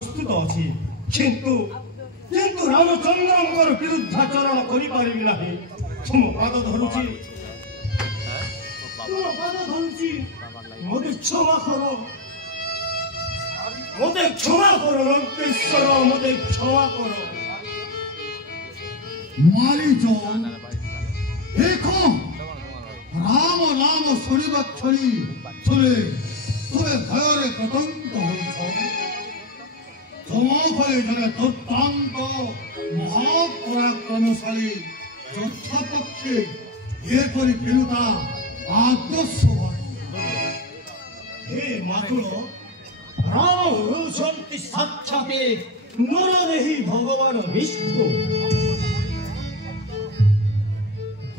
ପ୍ରସ୍ତୁତ ଅଛି କିନ୍ତୁ କିନ୍ତୁ ରାମଚନ୍ଦ୍ରଙ୍କର ବିରୁଦ୍ଧାଚରଣ କରିପାରିବି ନାହିଁ। ତୁମ ପାଦ ଧରୁଛି ମୋତେ କ୍ଷମା କର ଲଙ୍କେଶ୍ୱର ମୋତେ କ୍ଷମା କର। ମାରିଛ ଦେଖ ରାମ ନାମ ଶୁଣିବା କ୍ଷଣି ତୁମେ ଭୟରେ କଟନ୍ତ ହୋଇଛ। ତୁମ ଭଳି ଜଣେ ଦୁର୍ଦ୍ଦାନ୍ତ ମହାପରାକ୍ରମଶାଳୀ ଯୋଦ୍ଧା ପକ୍ଷେ ଏପରି ବିରୁଦ୍ଧା ଆଦର୍ଶ ହେ ମାତୁଳ ରାମ ହେଉଛନ୍ତି ସାକ୍ଷାତ ନରଦେହୀ ଭଗବାନ ବିଷ୍ଣୁ।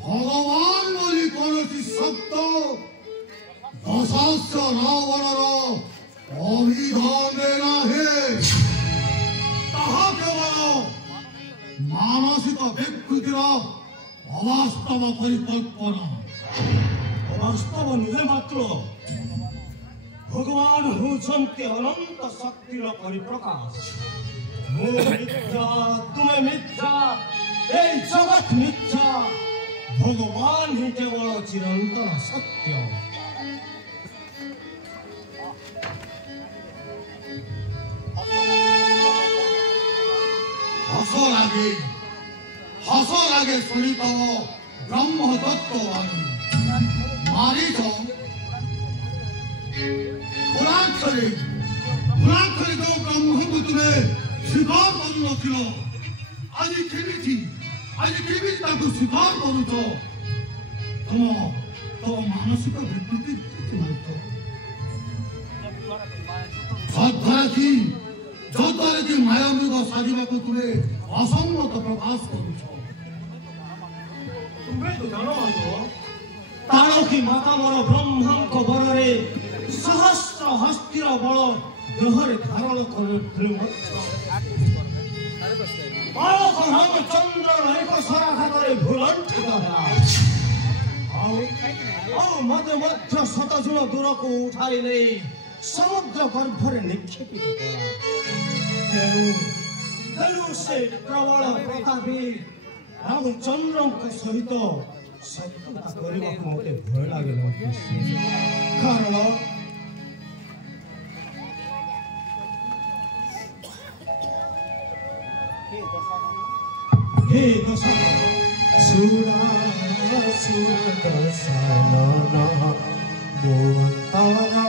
ଭଗବାନ ବୋଲି କୌଣସି ଶବ୍ଦ ଦଶାଂଶ ରାବଣର ଅଭିଧାନରେ ନାହିଁ। ତାହା କେବଳ ମାନସିକ ବିକୃତିର ଅବାସ୍ତବ ପରିକଳ୍ପନା। ଅବାସ୍ତବ ନୁହେଁ ମାତ୍ର ଭଗବାନ ହେଉଛନ୍ତି ଅନନ୍ତ ଶକ୍ତିର ପରିପ୍ରକାଶ। ମୁଁ ମିଥ୍ୟା ତୁମେ ମିଥ୍ୟା ଏ ଜଗତ ମିଥ୍ୟା ଭଗବାନ ହିଁ କେବଳ ଚିରନ୍ତନ ସତ୍ୟ। ହସ ଲାଗେ ଶୁଣିଥବ ବ୍ରହ୍ମତତ୍ତ୍ୱବାଣୀ। ମାରିଛ ପୁରାକ୍ଷରେ ଯେଉଁ ବ୍ରହ୍ମକୁ ତୁମେ ସ୍ୱୀକାର କରୁନଥିଲ ଆଜି କେମିତି ତାକୁ ସ୍ୱୀକାର କରୁଛ? ତମ ମାନସିକ ବିକୃତି ଯଦ୍ୱାରା କି ମାୟାମୃଗ ସାଜିବାକୁ ତୁମେ ଅସମ୍ମତ ପ୍ରକାଶ କରୁଛ। ତୁମେ ତ ଜାଣ ତାରକି ମାତାମର ବ୍ରହ୍ମାଙ୍କ ବରରେ ସହସ୍ର ହସ୍ତିର ବଳ ଦେହରେ ଧାରଣ କରୁଥିଲେ ମଧ୍ୟ ବାଳକ ରାମଚନ୍ଦ୍ରର ଏକ ଶରାଘାତରେ ଭୁଲଣ୍ଠିତ ହେଲା। ଆଉ ମତେ ମଧ୍ୟ ଶତଜୁଣ ଦୂରକୁ ଉଠାଇ ନେଇ ସମୁଦ୍ର ଗର୍ଭରେ ନିକ୍ଷେପିତ କଲା। ତେଣୁ ସେ ପ୍ରବଳ ପ୍ରତାପୀ ରାମଚନ୍ଦ୍ରଙ୍କ ସହିତ ଶତ୍ରୁତା କରିବାକୁ ମୋତେ ଭୟ ଲାଗେ କାରଣ हे दशानन सुरा दशानन मोहन तारा